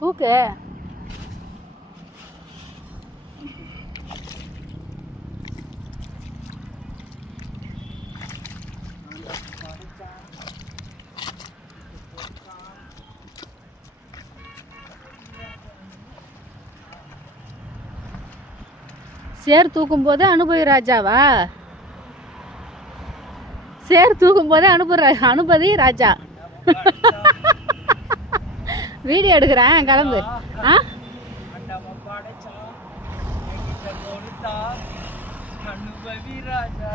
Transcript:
தூக்கு. சேர் தூக்கும் போது அனுபவி ராஜாவா? சேர் தூக்கும் போது அனுபதி ராஜா. வீடியோ எடுக்கிறேன், கிளம்பு. ஆ அனுபவி ராஜா.